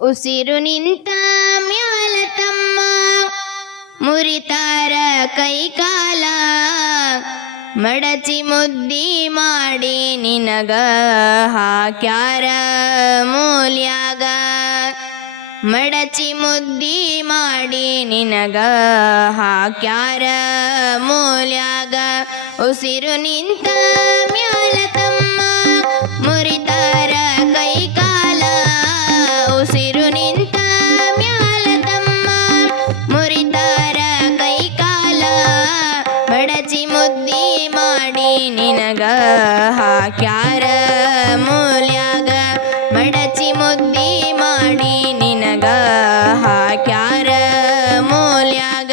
ಉಸಿರು ನಿಂತ ಮ್ಯಾಲ ತಮ್ಮ ಮುರಿತಾರ ಕೈಕಾಲ ಮಡಚಿ ಮುದ್ದಿ ಮಾಡಿ ನಿನಗ ಹಾಕ್ಯಾರ ಮೂಲ್ಯಾಗ ಮಡಚಿ ಮುದ್ದಿ ಮಾಡಿ ನಿನಗ ಹಾಕ್ಯಾರ ಮೂಲ್ಯಾಗ ಉಸಿರು ನಿಂತ ಮ್ಯಾಲ ತಮ್ಮ ಮುರಿತಾರ ಕೈಕಾಲ ಉಸಿರು ನಿಂತ ಮ್ಯಾಲ ತಮ್ಮ ಮುರಿತಾರ ಕೈಕಾಲ ಮಡಚಿ ಮುದ್ದಿ ಮಾಡಿ ನಿನಗ ಹಾಕ್ಯಾರ ಮೂಲ್ಯಾಗ ಮಡಚಿ ಮುದ್ದಿ ಮಾಡಿ ನಿನಗ ಹಾಕ್ಯಾರ ಮೂಲ್ಯಾಗ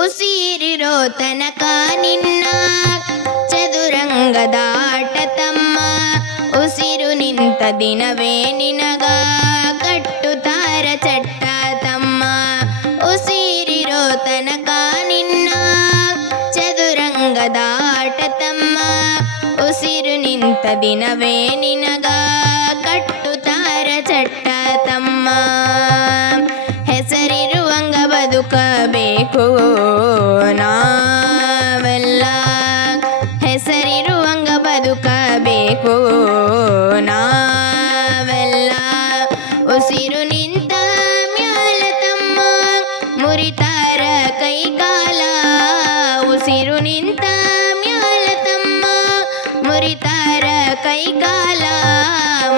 ಉಸಿರಿರೋ ತನಕ ನಿನ್ನ ಚದುರಂಗದ ಆಟ ತಮ್ಮ ಉಸಿರು ನಿಂತ ದಿನವೇ ನಿನಗ ಕಟ್ಟುತ್ತಾರ ಚಟ್ಟ ತಮ್ಮ ಉಸಿರಿರೋ ತನಕ ನಿನ್ನ ಚದುರಂಗದ ಆಟ ತಮ್ಮ ಉಸಿರು ನಿಂತ ದಿನವೇ ನಿನಗ ಕಟ್ಟುತ್ತಾರ ಚಟ್ಟ ತಮ್ಮ ಹೆಸರಿರುವಂಗ ಬದುಕಬೇಕು ನಾವೆಲ್ಲ ಹೆಸರಿರುವಂಗ ಬದುಕಬೇಕು ನಾವೆಲ್ಲ ಉಸಿರು ನಿಂತ ಮ್ಯಾಲ ತಮ್ಮ ಮುರಿತಾರ ಕೈಕಾಲ ಉಸಿರು ನಿಂತ ಮ್ಯಾಲ ತಮ್ಮ ಮುರಿತಾರ ಕೈಕಾಲ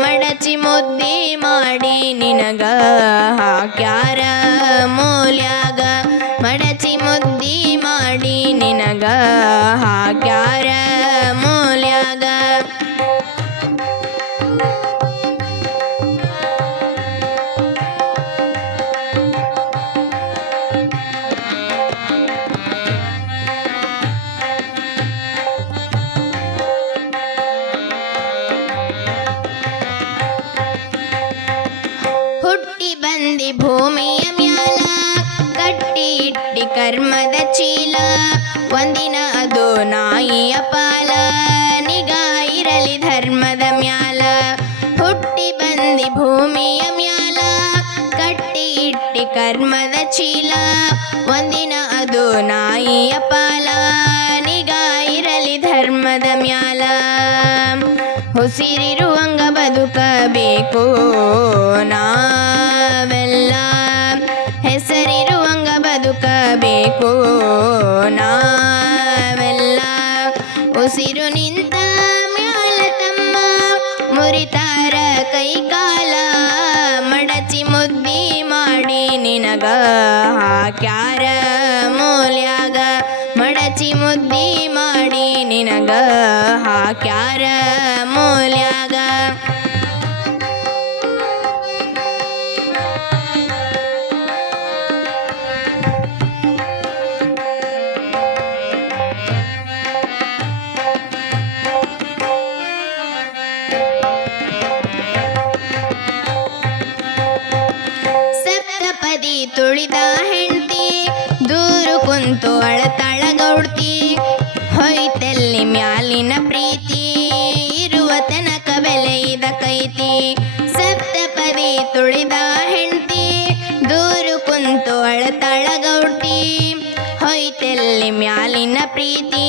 ಮಡಚಿ ಮುದ್ದಿ ಮಾಡಿ ನಿನಗ ಹಾಕ್ಯಾರ ಮೂಲ್ಯಾಗ ಮಡಚಿ ಮುದ್ದಿ ಮಾಡಿ ನಿನಗ ಹಾಕ್ಯಾರ ಮೂಲ್ಯಾಗ ಹುಟ್ಟಿ ಬಂದಿ ಭೂಮಿಯ ಮ್ಯಾಲ ಕಟ್ಟಿ ಇಟ್ಟಿ ಕರ್ಮದ ಚೀಲ ಒಂದಿನ ಅದು ನಾಯಿಯ ಪಾಲ ನಿಗಾ ಇರಲಿ ಧರ್ಮದ ಮ್ಯಾಲ ಹುಟ್ಟಿ ಬಂದಿ ಭೂಮಿಯ ಮ್ಯಾಲ ಕಟ್ಟಿ ಇಟ್ಟಿ ಕರ್ಮದ ಚೀಲ ಒಂದಿನ ಅದು ನಾಯಿಯ ಪಾಲ ನಿಗಾ ಇರಲಿ ಧರ್ಮದ ಮ್ಯಾಲ ಉಸಿರಿರುವಂಗ ಬದುಕಬೇಕು ನಾವೆಲ್ಲ ಹೆಸರಿರುವಂಗ ಬದುಕಬೇಕು ನಾವೆಲ್ಲ ಉಸಿರು ನಿಂತ ಮ್ಯಾಲ ತಮ್ಮ ಮುರಿತಾರ ಕೈಕಾಲ ಮಡಚಿ ಮುದ್ದಿ ಮಾಡಿ ನಿನಗ ಹಾಕ್ಯಾರ ಮೂಲ್ಯಾಗ ಮಡಚಿ ಮುದ್ದಿ ಮಾಡಿ ನಿನಗ ಹಾಕ್ಯಾರ ಮೂಲ್ಯಾಗ ಸಪ್ತಪದಿ ತುಳಿದ ಹೆಂಡ್ತಿ ದೂರು ಕುಂತು ಅಳತಾಳ ಗೌಡ್ತಿ ಹೊಯ್ತೆಲ್ಲಿ ಮ್ಯಾಲಿನ ಪ್ರೀತಿ ಇರುವ ತನಕ ಬೆಲೆಯಿದ ಕೈತಿ ಸಪ್ತಪದಿ ತುಳಿದ ಹೆಂಡ್ತಿ ದೂರು ಕುಂತು ಅಳತಾಳ ಗೌಡ್ತಿ ಹೊಯ್ತೆಲ್ಲಿ ಮ್ಯಾಲಿನ ಪ್ರೀತಿ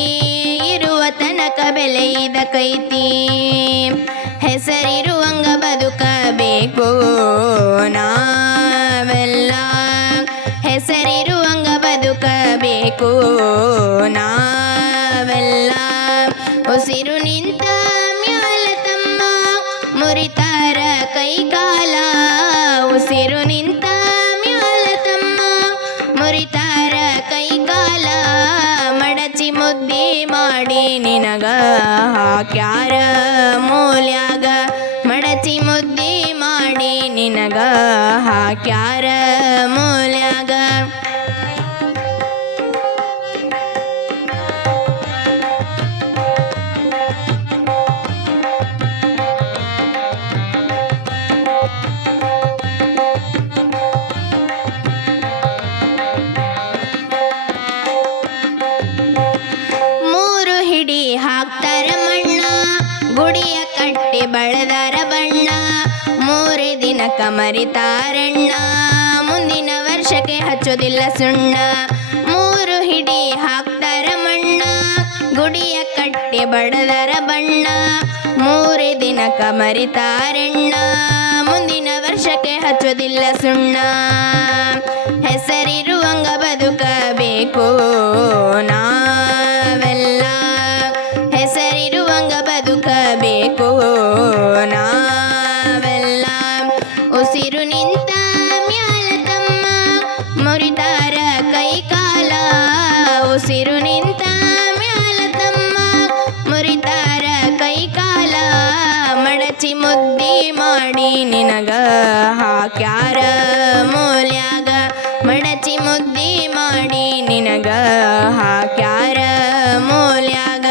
ಇರುವ ತನಕ ಬೆಲೆಯಿದ ಕೈತಿ ಹೆಸರಿರುವಂಗ ಬದುಕಬೇಕು ನಾವೆಲ್ಲ ಹೆಸರಿರುವಂಗ ಬದುಕಬೇಕು ನಾವೆಲ್ಲ ಉಸಿರು ನಿಂತ ಮ್ಯಾಲ ತಮ್ಮ ಮುರಿತಾರ ಕೈಕಾಲ ಉಸಿರು ನಿಂತ ಮ್ಯಾಲ ತಮ್ಮ ಮುರಿತಾರ ಕೈಕಾಲ ಮಡಚಿ ಮುದ್ದಿ ಮಾಡಿ ನಿನಗ ಹಾಕ್ಯಾರ ಮೂಲ್ಯಾಗ ಮಡಚಿ ಮುದ್ದಿ ಮಾಡಿ ನಿನಗ ಹಾಕ್ಯಾರ ಮೂಲ್ಯಾಗ ಹಾಕ್ತಾರ ಮಣ್ಣ, ಗುಡಿಯ ಕಟ್ಟಿ ಬಳದಾರ ಬಣ್ಣ, 3 ದಿನಕ್ಕ ಮರಿತಾರಣ್ಣ, ಮುಂದಿನ ವರ್ಷಕ್ಕೆ ಹಚ್ಚೋದಿಲ್ಲ ಸುಣ್ಣ. 3 ಹಿಡಿ ಹಾಕ್ತಾರ ಮಣ್ಣ, ಗುಡಿಯ ಕಟ್ಟಿ ಬಡದರ ಬಣ್ಣ, 3 ದಿನಕ್ಕ ಮರಿತಾರಣ್ಣ, ಮುಂದಿನ ವರ್ಷಕ್ಕೆ ಹಚ್ಚೋದಿಲ್ಲ ಸುಣ್ಣ. ಹೆಸರಿರುವಂಗ ಬದುಕಬೇಕು ನಾವೆಲ್ಲ, ಹೆಸರಿರುವಂಗ ಬದುಕಬೇಕು ನಾವೆಲ್ಲ. ಉಸಿರು ನಿಂತ ಮ್ಯಾಲ ತಮ್ಮ ಮುರಿತಾರ ಕೈ ಕಾಲ, ಉಸಿರು ನಿಂತ ಮ್ಯಾಲ ತಮ್ಮ ಮುರಿತಾರ ಕೈ ಕಾಲ, ಮಡಚಿ ಮುದ್ದಿ ಮಾಡಿ ನಿನಗ ಹಾಕ್ಯಾರ ಮೂಲ್ಯಾಗ, ಮಡಚಿ ಮುದ್ದಿ ಮಾಡಿ ನಿನಗ ಹಾಕ್ಯಾರ ಮೂಲ್ಯಾಗ.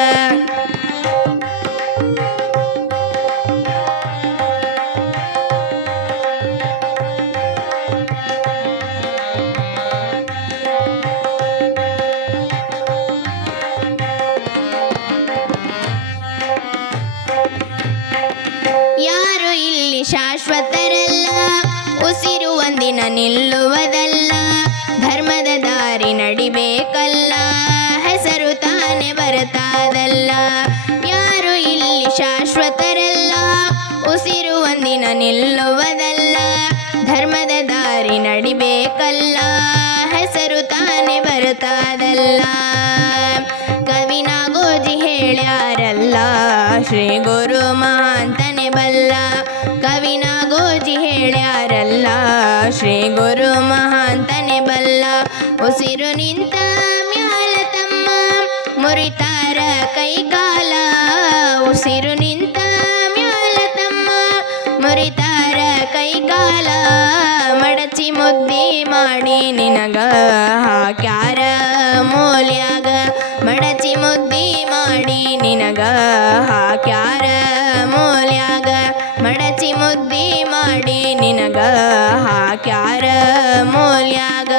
ಯಾರು ಇಲ್ಲಿ ಶಾಶ್ವತರಲ್ಲ, ಉಸಿರು ಒಂದಿನ ನಿಲ್ಲುವುದಲ್ಲ, ಧರ್ಮದ ದಾರಿ ನಡಿಬೇಕಲ್ಲ, ಹೆಸರು ತಾನೇ ಬರತಾದಲ್ಲ. ಯಾರು ಇಲ್ಲಿ ಶಾಶ್ವತರಲ್ಲ, ಉಸಿರು ಒಂದಿನ ನಿಲ್ಲುವುದಲ್ಲ, ಧರ್ಮದ ದಾರಿ ನಡಿಬೇಕಲ್ಲ, ಹೆಸರು ತಾನೇ ಬರತಾದಲ್ಲ. ಕವಿನಾಗೋಜಿ ಹೇಳ್ಯಾರಲ್ಲ, ಶ್ರೀ ಗುರು ಮಹಾಂತನೇ ಬಲ್ಲ, ಕವಿನಾಗೋಜಿ ಹೇಳ್ಯಾರಲ್ಲ, ಶ್ರೀ ಗುರು ಮಹಾಂತನೇ ಬಲ್ಲ. ಉಸಿರು ನಿಂತ ಮ್ಯಾಲ ತಮ್ಮ ಮುರಿತಾರ ಕೈ ಕಾಲ, ಉಸಿರು ನಿಂತ ಮ್ಯಾಲ ತಮ್ಮ ಮುರಿತಾರ ಕೈ ಕಾಲ, ಮಡಚಿ ಮುದ್ದಿ ಮಾಡಿ ನಿನಗ ಹಾಕ್ಯಾರ ಮೂಲ್ಯಾಗ, ಮಡಚಿ ಮುದ್ದಿ ಮಾಡಿ ನಿನಗ ಹಾಕ್ಯಾರ ಮೂಲ್ಯಾಗ, ಮಡಚಿ ಮುದ್ದಿ ಮಾಡಿ ನಿನಗ ಹಾಕ್ಯಾರ ಮೂಲ್ಯಾಗ.